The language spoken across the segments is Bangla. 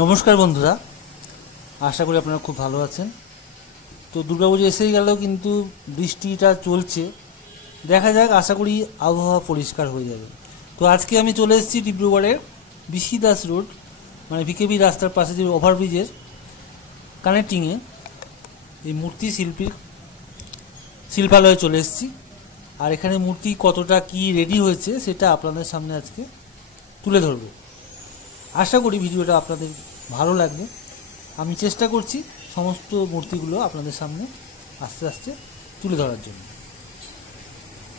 নমস্কার বন্ধুরা, আশা করি আপনারা খুব ভালো আছেন। তো দুর্গাপুজো এসেই গেল, কিন্তু বৃষ্টিটা চলছে। দেখা যাক, আশা করি আবহাওয়া পরিষ্কার হয়ে যাবে। তো আজকে আমি চলে এসেছি ডিব্রুগড়ের বিসি দাস রোড, মানে ভিকেবি রাস্তার পাশে যে ওভারব্রিজের কানেক্টিংয়ে এই মূর্তি শিল্পালয়ে চলে এসেছি। আর এখানে মূর্তি কতটা কি রেডি হয়েছে সেটা আপনাদের সামনে আজকে তুলে ধরব। আশা করি ভিডিওটা আপনাদের ভালো লাগবে। আমি চেষ্টা করছি সমস্ত মূর্তিগুলো আপনাদের সামনে আস্তে আস্তে তুলে ধরার জন্য।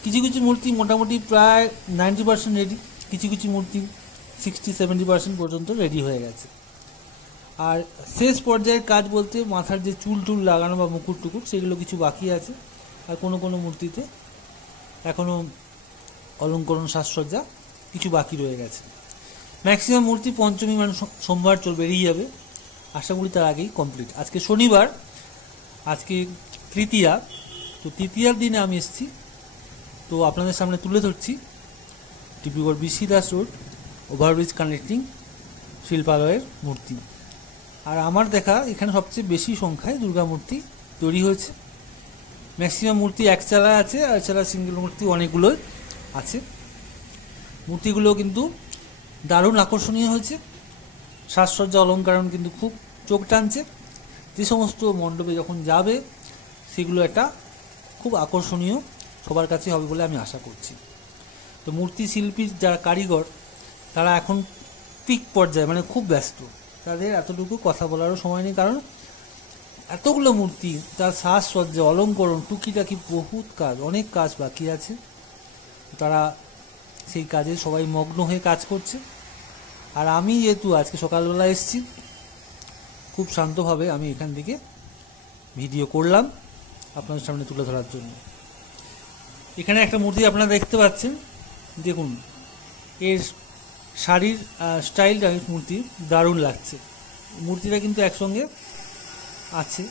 কিছু কিছু মূর্তি মোটামুটি প্রায় 90% রেডি, কিছু কিছু মূর্তি 60-70% পর্যন্ত রেডি হয়ে গেছে। আর শেষ পর্যায়ের কাজ বলতে মাথার যে চুল টুল লাগানো বা মুকুট টুকুট সেগুলো কিছু বাকি আছে। আর কোনো কোনো মূর্তিতে এখনও অলঙ্করণ সাজসজ্জা কিছু বাকি রয়ে গেছে। ম্যাক্সিমাম মূর্তি পঞ্চমী মানে সোমবার বেরিয়ে যাবে, আশা করি তার আগেই কমপ্লিট। আজকে শনিবার, আজকে তৃতীয়া। তো তৃতীয়ার দিনে আমি এসেছি, তো আপনাদের সামনে তুলে ধরছি Dibrugarh BC Das road overbridge connecting শিল্পালয়ের মূর্তি। আর আমার দেখা এখানে সবচেয়ে বেশি সংখ্যায় দুর্গা মূর্তি তৈরি হয়েছে। ম্যাক্সিমাম মূর্তি একচালা আছে, আর এছাড়া সিঙ্গেল মূর্তি অনেকগুলোই আছে। মূর্তিগুলো কিন্তু দারুণ আকর্ষণীয় হয়েছে, সাজসজ্জা অলঙ্কারণ কিন্তু খুব চোখ টানছে। যে সমস্ত মণ্ডপে যখন যাবে সেগুলো একটা খুব আকর্ষণীয় সবার কাছে হবে বলে আমি আশা করছি। তো মূর্তি শিল্পীর যারা কারিগর তারা এখন পিক পর্যায়ে, মানে খুব ব্যস্ত, তাদের এতটুকু কথা বলারও সময় নেই, কারণ এতগুলো মূর্তি, তার সাজসজ্জা অলঙ্করণ টুকিটাকি বহুত কাজ, অনেক কাজ বাকি আছে। তারা সেই কাজে সবাই মগ্ন হয়ে কাজ করছে। আর আমি যেহেতু আজকে সকালবেলা এসেছি, খুব শান্তভাবে আমি এখান থেকে ভিডিও করলাম আপনাদের সামনে তুলে ধরার জন্য। এখানে একটা মূর্তি আপনারা দেখতে পাচ্ছেন, দেখুন এর শাড়ির স্টাইলটা মূর্তি দারুণ লাগছে। মূর্তিটা কিন্তু একসঙ্গে আছে।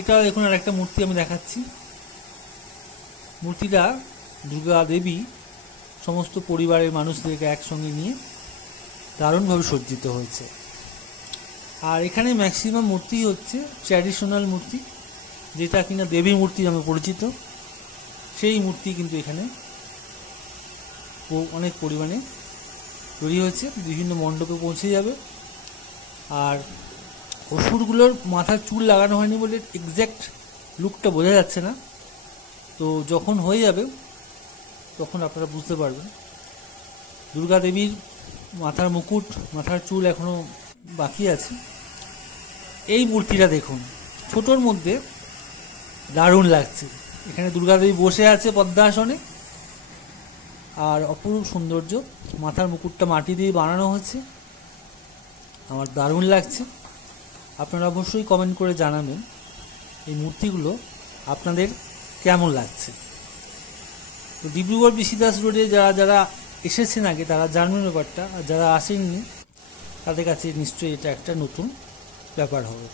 এটা দেখুন আর একটা মূর্তি আমি দেখাচ্ছি। মূর্তিটা দুর্গা দেবী সমস্ত পরিবারের মানুষদেরকে একসঙ্গে নিয়ে দারুণভাবে সজ্জিত হয়েছে। আর এখানে ম্যাক্সিমাম মূর্তি হচ্ছে ট্র্যাডিশনাল মূর্তি, যেটা কিনা দেবী মূর্তি নামে পরিচিত। সেই মূর্তি কিন্তু এখানে অনেক পরিমাণে তৈরি হয়েছে, বিভিন্ন মণ্ডপে পৌঁছে যাবে। আর অসুরগুলোর মাথার চুল লাগানো হয়নি বলে এক্স্যাক্ট লুকটা বোঝা যাচ্ছে না। তো যখন হয়ে যাবে তখন আপনারা বুঝতে পারবেন। দুর্গা দেবীর মাথার মুকুট, মাথার চুল এখনও বাকি আছে। এই মূর্তিটা দেখুন, ছোটোর মধ্যে দারুণ লাগছে। এখানে দুর্গা দেবী বসে আছে পদ্মাসনে, আর অপরূপ সৌন্দর্য। মাথার মুকুটটা মাটি দিয়ে বানানো হয়েছে, আমার দারুণ লাগছে। আপনারা অবশ্যই কমেন্ট করে জানাবেন এই মূর্তিগুলো আপনাদের কেমন লাগছে। তো ডিব্রুগড় বিসি দাস রোডে যারা যারা এসেছেন আগে তারা জানবেন ব্যাপারটা, আর যারা আসেননি তাদের কাছে নিশ্চয়ই এটা একটা নতুন ব্যাপার হবে।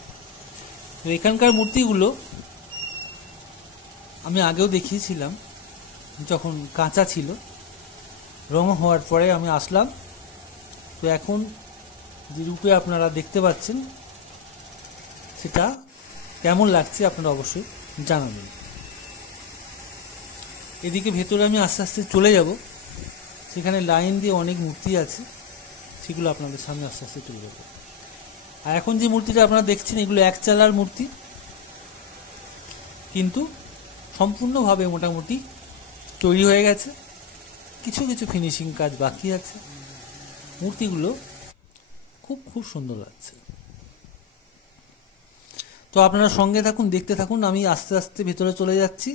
তো এখানকার মূর্তিগুলো আমি আগেও দেখিয়েছিলাম, যখন কাঁচা ছিল, রং হওয়ার পরে আমি আসলাম। তো এখন যে রূপে আপনারা দেখতে পাচ্ছেন সেটা কেমন লাগছে আপনারা অবশ্যই জানাবেন। এদিকে ভেতরে আমি আস্তে আস্তে চলে যাব, সেখানে লাইন দিয়ে অনেক মূর্তি আছে, সেগুলো আপনাদের সামনে আস্তে আস্তে তুলে দেবো। আর এখন যে মূর্তিটা আপনারা দেখছেন এগুলো এক চালার মূর্তি, কিন্তু সম্পূর্ণভাবে মোটামুটি তৈরি হয়ে গেছে। কিছু কিছু ফিনিশিং কাজ বাকি আছে। মূর্তিগুলো খুব খুব সুন্দর লাগছে। তো আপনারা সঙ্গে থাকুন, দেখতে থাকুন। আমি আস্তে আস্তে ভেতরে চলে যাচ্ছি,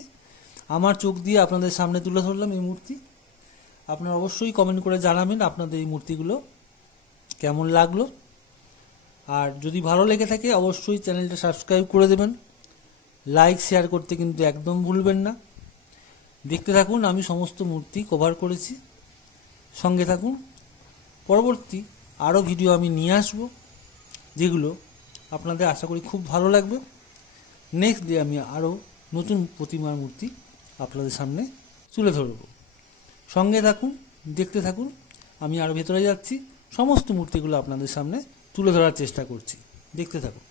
আমার চোখ দিয়ে আপনাদের সামনে তুলে ধরলাম এই মূর্তি। আপনারা অবশ্যই কমেন্ট করে জানাবেন আপনাদের এই মূর্তিগুলো কেমন লাগলো। আর যদি ভালো লেগে থাকে অবশ্যই চ্যানেলটা সাবস্ক্রাইব করে দেবেন, লাইক শেয়ার করতে কিন্তু একদম ভুলবেন না। দেখতে থাকুন, আমি সমস্ত মূর্তি কভার করেছি, সঙ্গে থাকুন। পরবর্তী আরও ভিডিও আমি নিয়ে আসব, যেগুলো আপনাদের আশা করি খুব ভালো লাগবে। নেক্সট ডে আমি আরও নতুন প্রতিমার মূর্তি আপনাদের সামনে তুলে ধরব। সঙ্গে থাকুন, দেখতে থাকুন। আমি আরও ভেতরে যাচ্ছি, সমস্ত মূর্তিগুলো আপনাদের সামনে তুলে ধরার চেষ্টা করছি, দেখতে থাকো।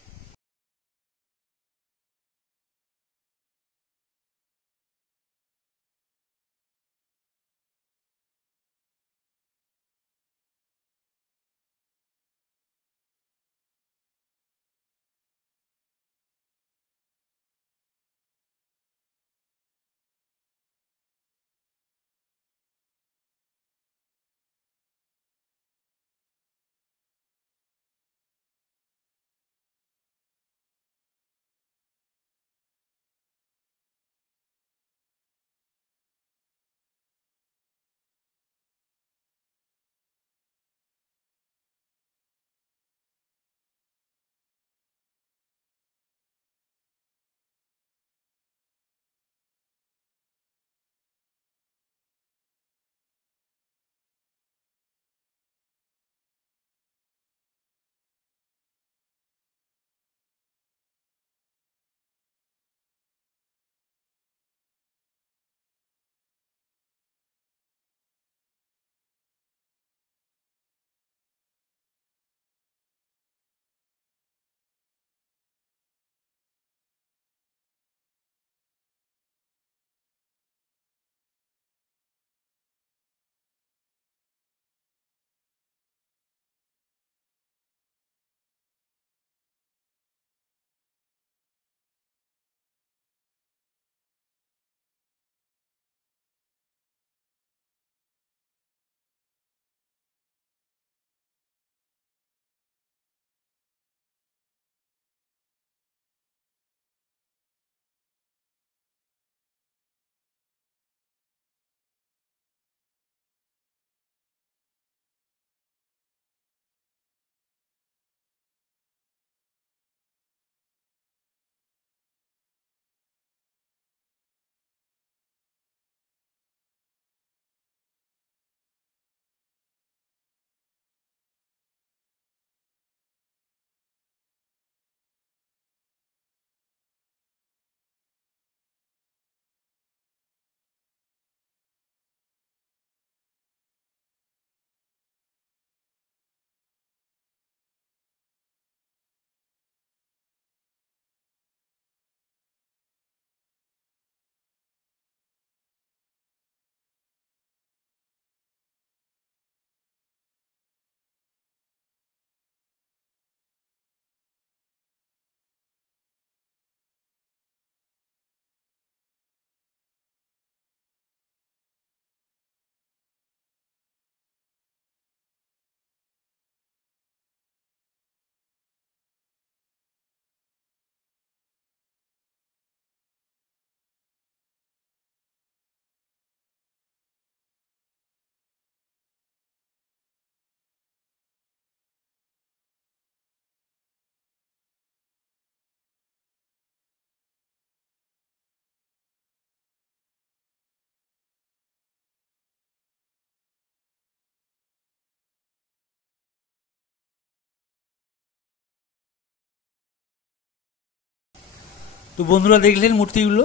তো বন্ধুরা, দেখলেন মূর্তিগুলো,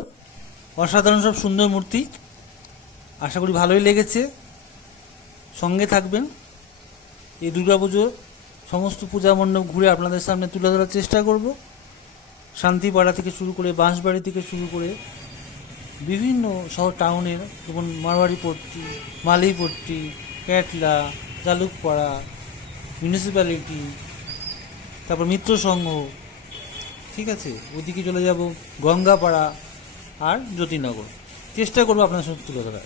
অসাধারণ সব সুন্দর মূর্তি। আশা করি ভালোই লেগেছে। সঙ্গে থাকবেন। এই দুর্গাপুজো সমস্ত পূজা মণ্ডপ ঘুরে আপনাদের সামনে তুলে ধরার চেষ্টা করব। শান্তিপাড়া থেকে শুরু করে, বাঁশবাড়ি থেকে শুরু করে বিভিন্ন শহর টাউনের, যেমন মারওয়াড়িপট্টি, মালিপট্টি, ক্যাটলা, জালুকপাড়া, মিউনিসিপ্যালিটি, তারপর মিত্র সংঘ, ঠিক আছে, ওইদিকে চলে যাব গঙ্গাপাড়া আর জ্যোতিনগর। চেষ্টা করবো আপনার সাথে তুলে ধরার।